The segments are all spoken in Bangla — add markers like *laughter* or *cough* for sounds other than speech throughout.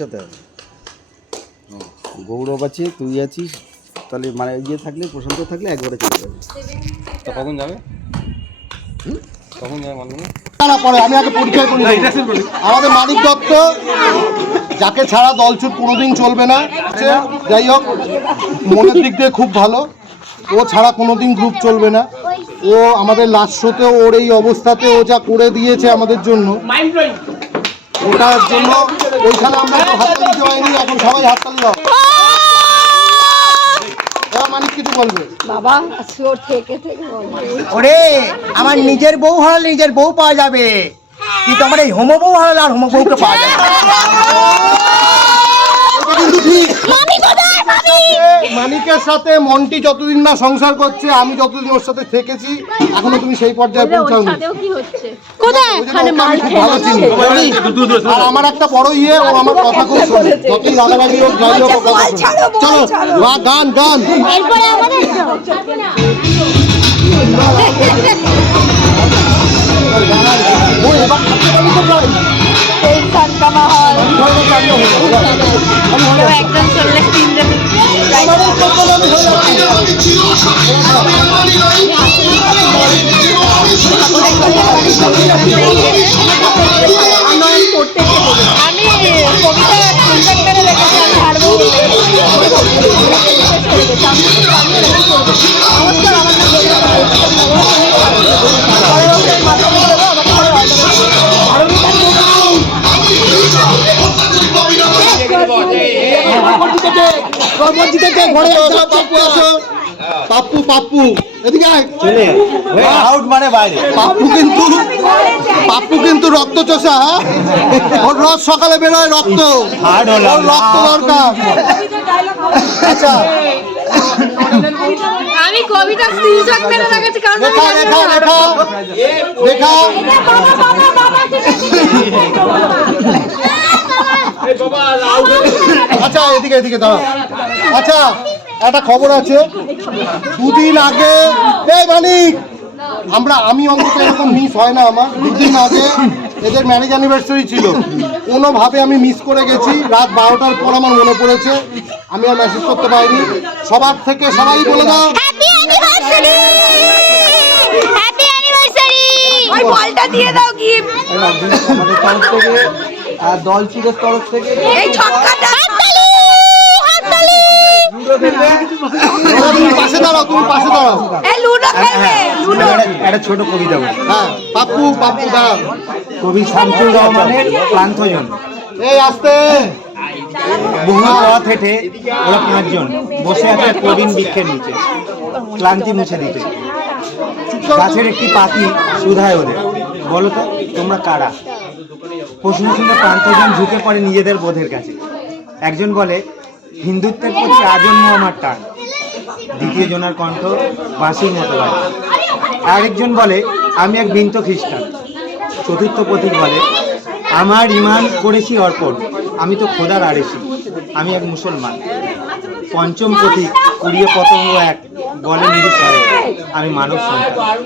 সাথে গৌরব আছে তুই আছিস তাহলে মানে ইয়ে থাকলে প্রশান্ত থাকলে একবারে চলে যাবে। তো কখন যাবে? কখন যাবে মালগুলো না পরে আমি আগে পরিচয় করি আমাদের মানিক দত্ত যাকে ছাড়া দলছুট কোনোদিন চলবে না সে যাই হোক মনের দিক দিয়ে খুব ভালো। ও ছাড়া কোনোদিন গ্রুপ চলবে না। ও আমাদের লাস্ট শোতে ওর এই অবস্থাতে ও যা করে দিয়েছে আমাদের জন্য ওটার জন্য ওইখানে আমরা হাততালি এখন সবাই হাততালি দাও। এবার মানিক কিছু বলবে? বাবা থেকে থেকে ওরে আমার নিজের বউ হারালে নিজের বউ পাওয়া যাবে। কিন্তু আমার এই হোমো বউ হারালে আর হোমো বউকে পাওয়া যাবে মানিকের সাথে মন্টি যতদিন না সংসার করছে আমি যতদিন ওর সাথে থেকেছি এখনও তুমি সেই পর্যায়ে পৌঁছাওনি। আর আমার একটা বড় ইয়ে ও আমার কথা খুব শোনে। যতই রাগারাগি হোক যাই হোক চলো গান গান। ও এবার থাকতে পারবি একজন চললে তিনজন আমারও কল্পনা আমি কবিতা নমস্কার আমার নাম ঘরে পাপ্পু। আসো। পাপ্পু পাপ্পু এদিকে আউট মানে বাইরে। পাপ্পু কিন্তু পাপ্পু কিন্তু রক্ত চষা হ্যাঁ? ওর রস সকালে বেরোয় রক্ত। ওর রক্ত দরকার। আচ্ছা। আমি কবিতা স্ক্রিনশট মেরে রেখেছি কারণ লেখা লেখা লেখা লেখা বাবা বাবা বাবা। *laughs* *laughs* আচ্ছা এদিকে এদিকে দাঁড়া আচ্ছা একটা খবর আছে। দুদিন আগে এই মানিক! আমরা আমি অন্তত এরকম মিস হয় না আমার। দুদিন আগে এদের ম্যারেজ অ্যানিভার্সারি ছিল। কোনোভাবে আমি মিস করে গেছি। রাত বারোটার পর আমার মনে পড়েছে। আমি আর মেসেজ করতে পারিনি। সবার থেকে সবাই বলে দাও। হ্যাপি অ্যানিভার্সারি হ্যাপি অ্যানিভার্সারি ওই বলটা দিয়ে দাও গিফট আর দল চুরের তরফ থেকে এই ছক্কাটা হাততালি! হাততালি! তুমি পাশে দাঁড়াও তুমি পাশে দাঁড়াও। এই লুডো খেলবে লুডো। একটা ছোট কবিতা হ্যাঁ পাপ্পু পাপ্পু দাঁড়াও। কবি শামসুর রহমানের ক্লান্তজন এই আসতে। বহু পথ হেঁটে ওরা পাঁচজন। বসে আছে প্রবীণ বৃক্ষের নিচে। ক্লান্তি মুছে দিতে। গাছের একটি পাখি সুধায় ওদের। বলো তো তোমরা কারা? প্রশ্ন শুনে প্রান্তজন ঝুঁকে পড়ে নিজেদের বোধের কাছে। একজন বলে হিন্দুত্বের প্রতি আজন্ম আমার টান। দ্বিতীয় জনের কণ্ঠ বাঁশির মতো লাগে আরেকজন বলে আমি এক বিন্ত খ্রিস্টান। চতুর্থ পথিক বলে আমার ইমান করেছি অর্পণ। আমি তো খোদার আড়েছি আমি এক মুসলমান। পঞ্চম পথিক কুড়িয়ে পতঙ্গ এক বলে নিরুত্তরে আমি মানব সন্তান।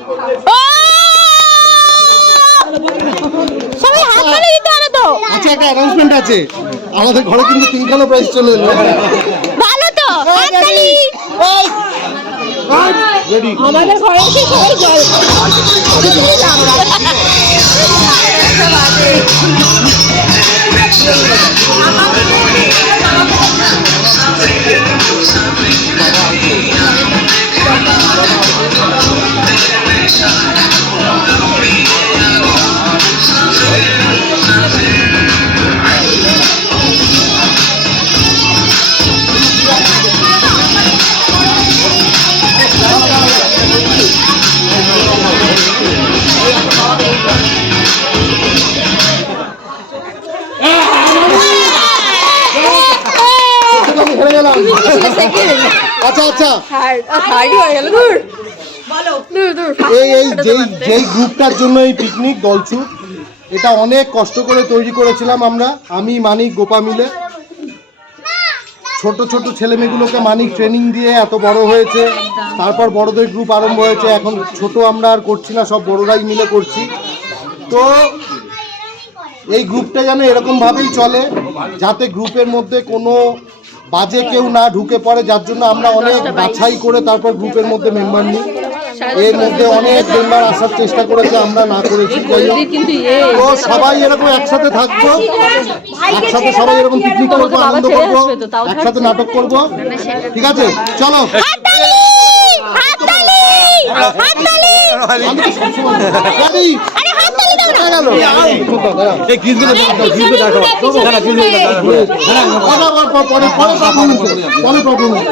তো আচ্ছা একটা অ্যানাউন্সমেন্ট আছে। আমাদের ঘরে কিন্তু তিনখানা প্রাইস চলে এলো। ভালো তো? হাততালি? আমাদের ঘরে কি সবাই জল আমি *laughs* আচ্ছা আচ্ছা। এই এই, যেই যেই গ্রুপটার জন্য এই পিকনিক দলছুট এটা অনেক কষ্ট করে তৈরি করেছিলাম আমরা, আমি, মানিক, গোপা মিলে। ছোট ছোট ছেলে মেয়েগুলোকে মানিক ট্রেনিং দিয়ে এত বড় হয়েছে, তারপর বড়দের গ্রুপ আরম্ভ হয়েছে, এখন ছোট আমরা আর করছি না, সব বড়রাই মিলে করছি। তো এই গ্রুপটা যেন এরকম ভাবেই চলে যাতে গ্রুপের মধ্যে কোনো বাজে কেউ না ঢুকে পড়ে যার জন্য আমরা অনেক বাছাই করে তারপর গ্রুপের মধ্যে মেম্বার নিই। এর মধ্যে অনেক মেম্বার আসার চেষ্টা করেছে আমরা না করেছি। যাই তো সবাই এরকম একসাথে থাকব একসাথে সবাই এরকম পিকনিক করব আনন্দ করব একসাথে নাটক করব। ঠিক আছে চলো। আমি তো সবসময় Ready? আরে হাততালি দাও না পরে পরে পরে পরে performance, পরে performance।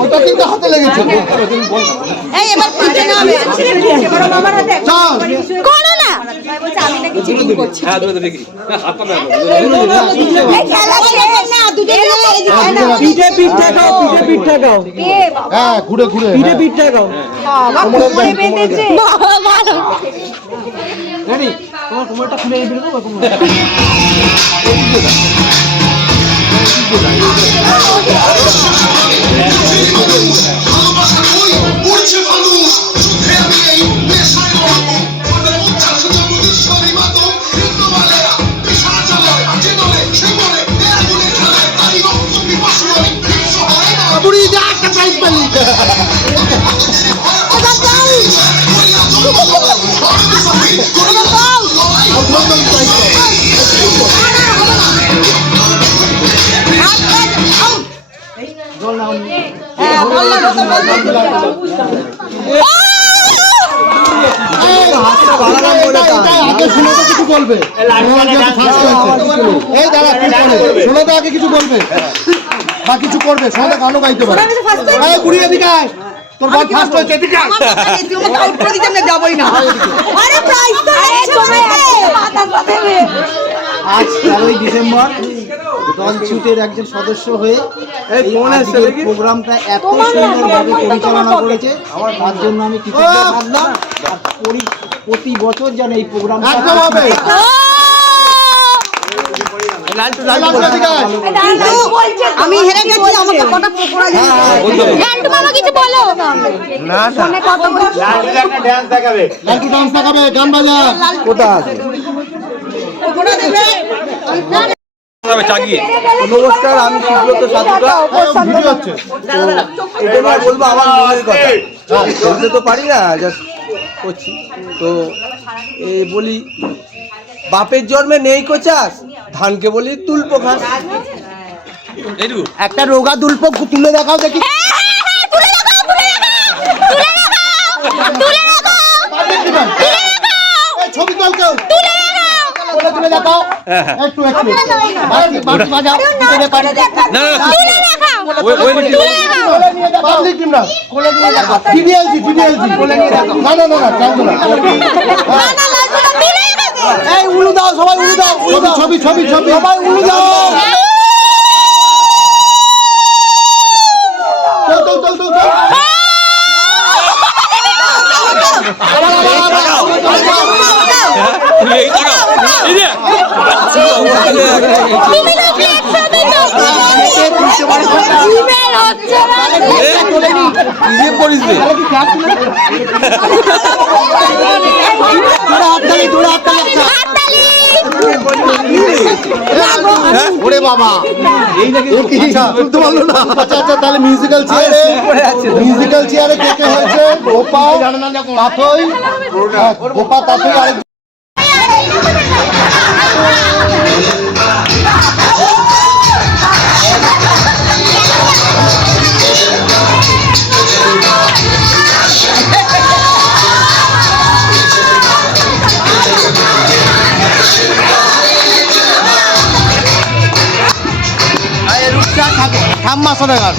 ওটা কিন্তু হাতে লেগেছে। চল। করো না। এই খেলা শেষ না। দুটো পিঠে পিঠ ঠাকাও পিঠে পিঠ ঠাকাও হ্যাঁ ঘুরে ঘুরে পিঠে পিঠ ঠাকাও বাবা ভালো রেডি তোমার কোমরটা খুলে দিলে তো কোমর উড়ছে মানুষ আমি এই কিছু বলবে এই তুই বলে আগে কিছু বলবে। বা কিছু করবে শোনাতে গানও গাইতে পারে। বুড়ি এদিকে আয়। তোর বল ফার্স্ট হয়েছে এদিকে আয়। আরে প্রাইজ তো আজ তেরোই ডিসেম্বর দল ছুটের একজন সদস্য হয়ে এই আজকের প্রোগ্রামটা এত সুন্দরভাবে পরিচালনা করেছে তার জন্য আমি কৃতজ্ঞ থাকলাম আর পরি- প্রতি বছর যেন এই প্রোগ্রামটা একদম হবে। আমি হেরে গেছি আমাকে কটা পকোড়া গান্টু মামা কিছু বলো। না না। কত লালটু ডান্স দেখাবে। গান বাজা। কোথা আছে নমস্কার আমি সুব্রত সাধুকা। এটা বলব আমার মনের কথা। বলতে তো পারি না জাস্ট করছি। তো বলি বাপের জন্মে নেই কোচাস ধানকে বলি তুলপো খাস একটা রোগা দুল্প তুলে দেখাও দেখি। তুলে রাখো তুলে রাখো তুলে রাখো এই ছবি তোল একটু একটু। বাজাও। দেখাও। না না না। না চাইব না না না তুলে রাখো এই উলু দাও সবাই উলু দাও ছবি ছবি ছবি সবাই উলু দাও চল চল চল চল চল তুমি তো প্লেট ছবি তো ইমেল হচ্ছে না হাততালি তাহলে মিউজিক্যাল চেয়ারে মিউজিক্যাল চেয়ারে কে কে হয়েছে গোপা গোপা আর ঠাম্মা শোনে গান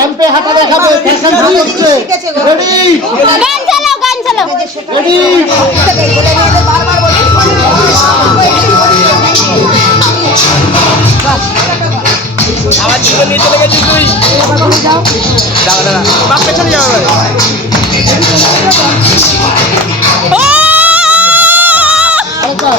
র্যাম্পে হাঁটা দেখাবে ফ্যাশন শো হচ্ছে। রেডি গান চালাও গান চালাও। রেডি বারবার আমার জীবন নিয়ে চলে গেছিস তুই? দাঁড়া দাঁড়া। বাপ পেছনে যাবে আরেকবার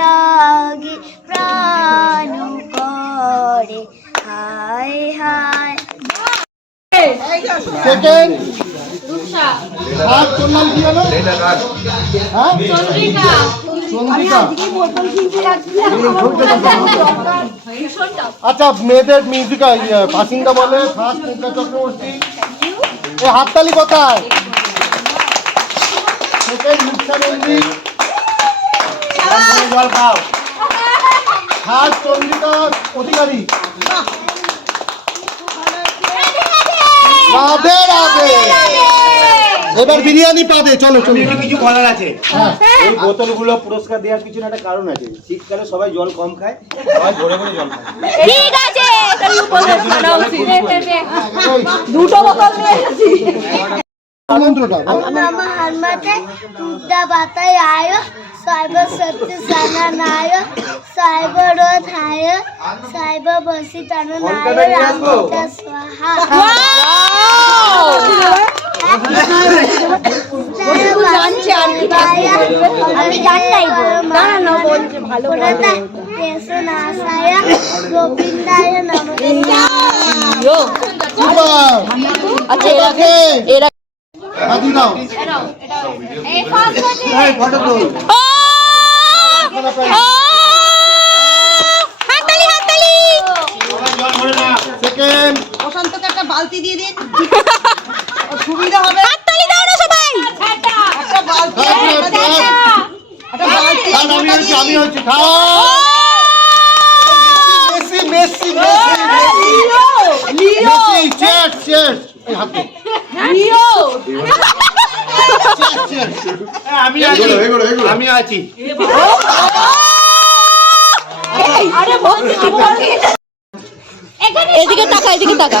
লাগে প্রাণ করে হায় হায় সেকেন্ড ফার্স্ট তোর নাম কি হলো? হ্যাঁ? চন্দ্রিকা। আচ্ছা মেয়েদের মিউজিক পাসিংটা বলে। ফার্স্ট মুখা চক্রবর্তী। হাততালি কোথায়? সেকেন্ড মন্দির জল খাও। থার্ড চন্দ্রিকা অধিকারী। রাধে রাধে। এবার বিরিয়ানি পাবে চলো চলো। একটু কিছু বলার আছে। হ্যাঁ। এই বোতলগুলো পুরস্কার দেওয়ার পিছনে একটা কারণ আছে। শীতকালে সবাই জল কম খায় সবাই ভরে ভরে জল খায়। ঠিক আছে দুটো বোতল নিয়ে এসেছি। মন্ত্রটা হনুমতে তুদ্দা বাতায় আয় সর্ব সত্য স্বাহা। আচ্ছা এরাকে এরা হাতি দাও হাততালি হাততালি সেকেন্ড প্রশান্তকে একটা বালতি দিয়ে দিন ওর সুবিধা হবে হাততালি দাও না সবাই একটা বালতি একটা বালতি আমি হচ্ছি আমি হচ্ছি খাও Messi Messi Messi Messi chair chair এই হাতে চেয়ার চেয়ার আমি আছি আমি আছি। এদিকে টাকা এদিকে তাকা।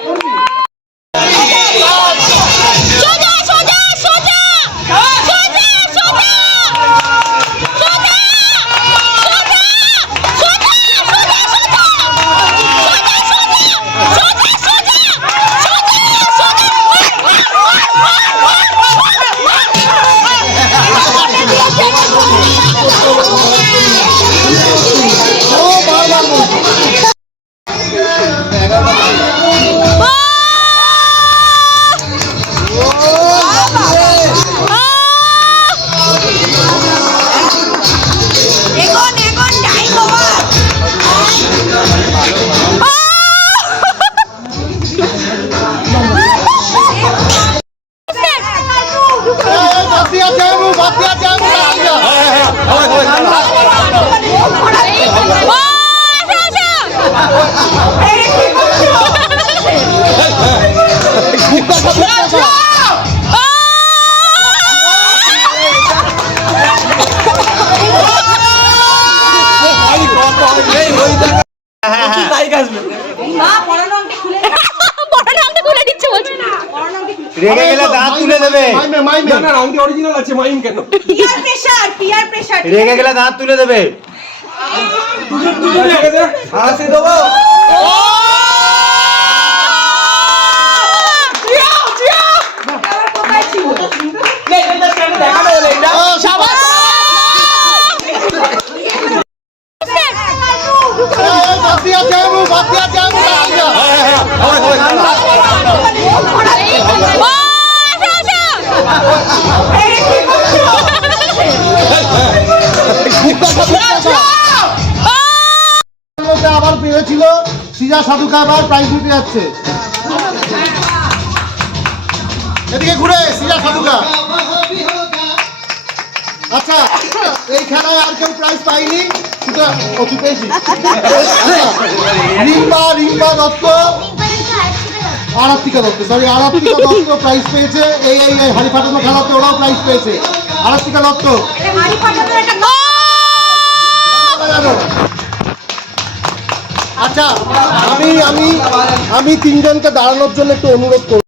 রেগে গেলে দাঁত তুলে দেবে। হাসি দেবো? আবার প্রাইজ নিতে যাচ্ছে। এদিকে ঘুরে সিজা সাধুকা আচ্ছা এই খেলায় আর কেউ প্রাইজ পাইনি আচ্ছা, রিম্পা রিম্পা দত্ত। আরাত্তিকা দত্ত সরি আরাত্তিকা দত্ত প্রাইজ পেয়েছে। এই এই হাড়ি ফাটানো খেলাতে ওরাও প্রাইজ পেয়েছে। আরাত্তিকা দত্ত। আচ্ছা আমি আমি আমি তিনজনকে দাঁড়ানোর জন্য একটু অনুরোধ করব।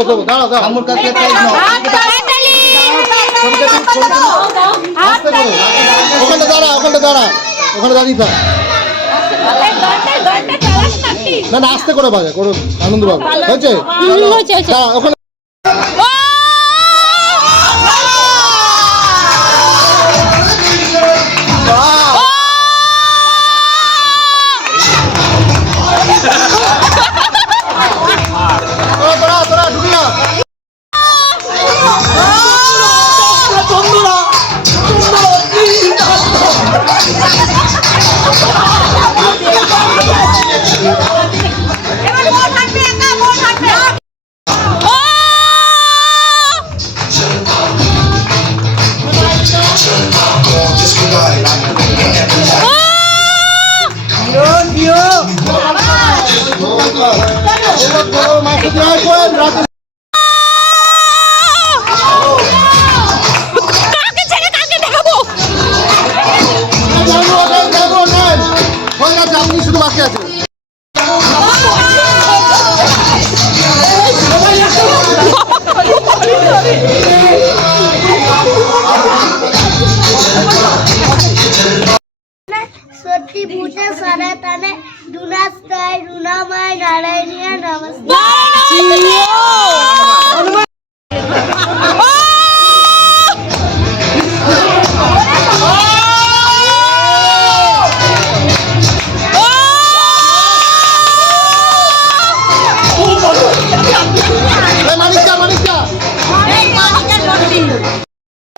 দাঁড়া দাঁড়া আমার কাছে করে ওখানে দাঁড়া ওখানে দাঁড়া ওখানে দাঁড়িয়ে থাক। না না আস্তে করে বাজা করুন। আনন্দ বাবু হয়েছে? ওখানে लक्ष्मी पूजे सनातने दुनास्ताय दुनामाय नारायणिया नमस्ते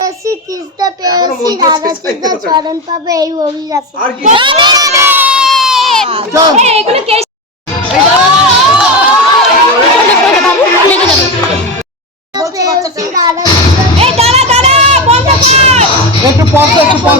পেয়েছি? তিস্তা পেয়েছি রাধা চরণ পাবে এই অভিলাষ। এগুলো কে একটু পজ একটু পজ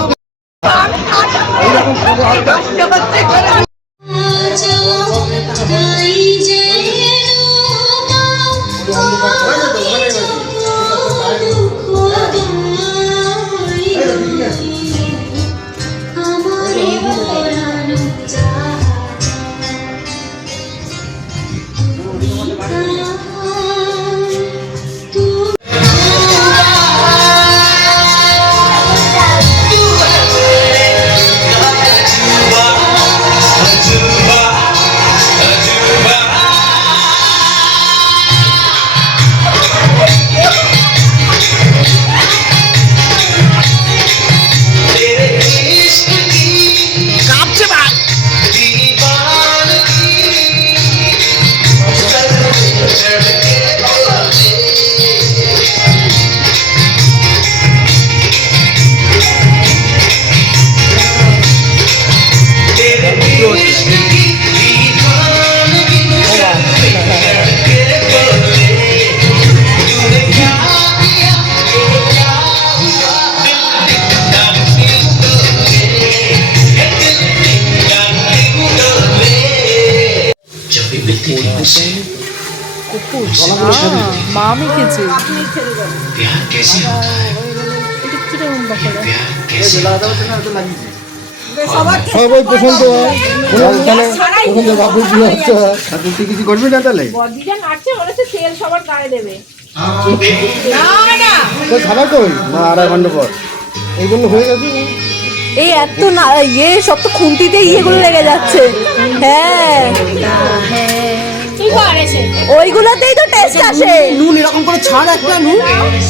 মা মেখেছে সবাই পছন্দ হয়। তাহলে পছন্দ বাবু বিয়ে হচ্ছে তুই কিছু করবি না তাহলে? বদিটা নাচছে হচ্ছে তেল সবার গায়ে দেবে। খাবার কই? না আড়াই ঘণ্টা পর। এইগুলো হয়ে গেছে? এই এত না ইয়ে সব তো খুন্তিতে ইয়েগুলো লেগে যাচ্ছে। হ্যাঁ। করেছে ওইগুলোতেই তো টেস্ট আসে। নুন এরকম করে ছাড় একটা নুন?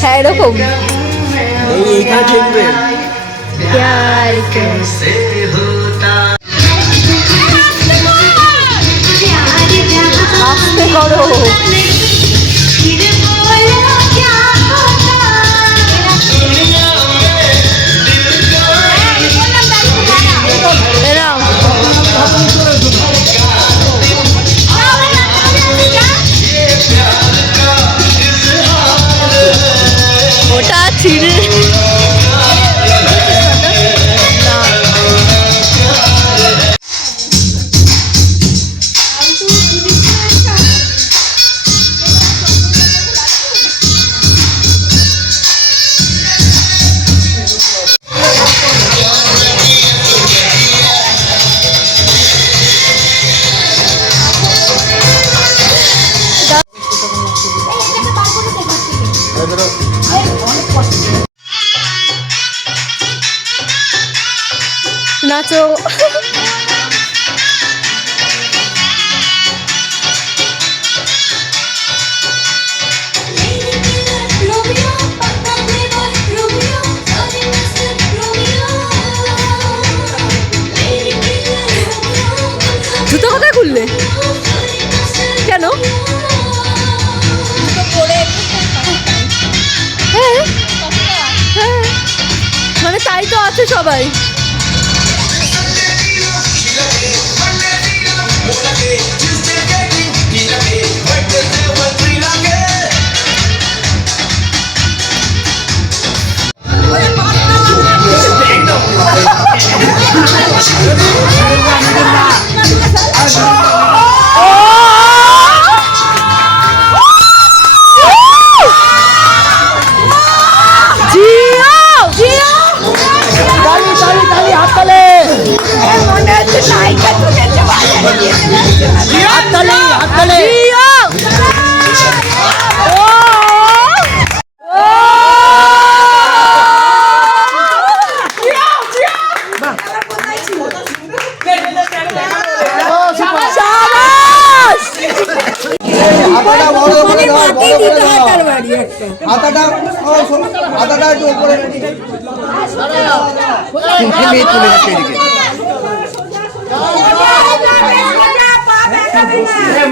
হ্যাঁ এরকম। এই এইখানে চলবে আস্তে করো। ওটা ছিঁড়ে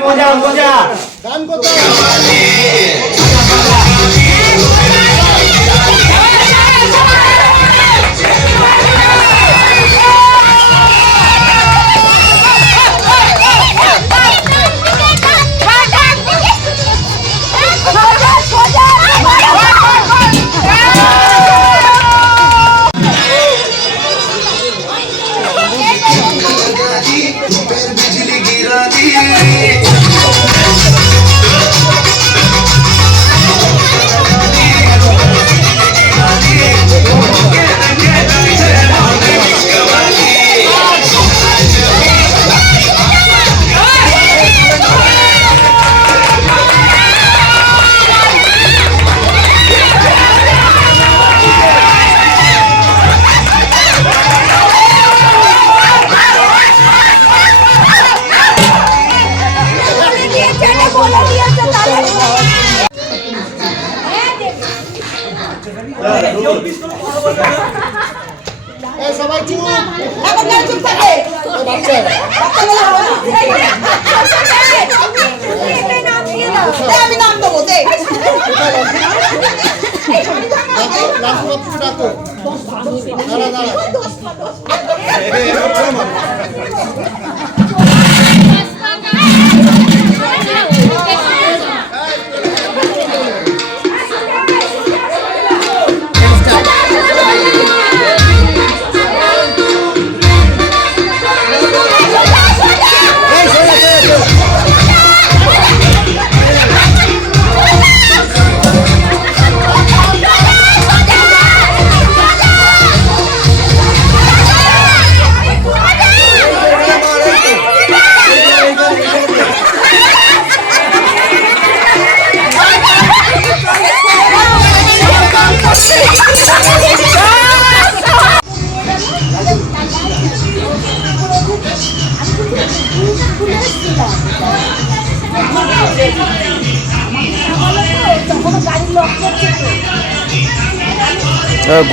মজা মজা গান কোথায়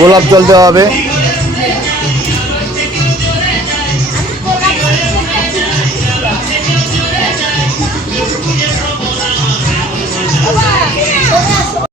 গোলাপ জল দেওয়া হবে।